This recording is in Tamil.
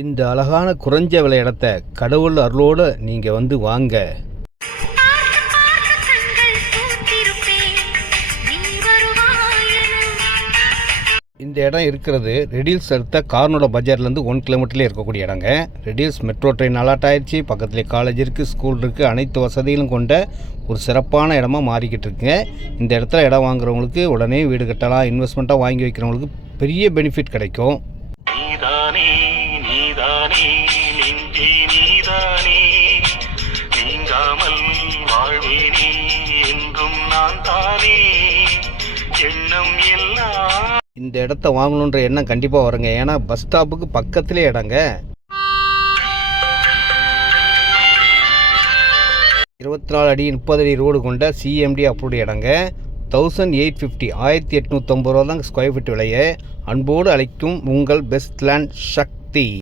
இந்த அழகான குறைஞ்ச விலை இடத்த கடவுள் அருளோடு நீங்கள் வந்து வாங்க. இந்த இடம் இருக்கிறது ரெடில்ஸ் அடுத்த கார்னோட பஜார்லேருந்து 1 கிலோமீட்டர்லேயே இருக்கக்கூடிய இடங்க. ரெடில்ஸ் மெட்ரோ ட்ரெயின் அலாட் ஆயிடுச்சு. பக்கத்துலேயே காலேஜ் இருக்குது, ஸ்கூல் இருக்குது, அனைத்து வசதிகளும் கொண்ட ஒரு சிறப்பான இடமா மாறிக்கிட்டு இருக்குங்க. இந்த இடத்துல இடம் வாங்குறவங்களுக்கு உடனே வீடு கட்டலாம். இன்வெஸ்ட்மெண்ட்டாக வாங்கி வைக்கிறவங்களுக்கு பெரிய பெனிஃபிட் கிடைக்கும். இந்த இடத்த வாங்கணுன்ற எண்ணம் கண்டிப்பாக வருங்க. ஏன்னா பஸ் ஸ்டாப்புக்கு பக்கத்துலேயே இடங்க. 24 அடி 30 அடி ரோடு கொண்ட CMD அப்ரூவ்டு இடங்க. 1850 ரூபா தான் ஸ்கொயர் ஃபீட் விலையை. அன்போடு அழைக்கும் உங்கள் பெஸ்ட் லேண்ட் சக்தி.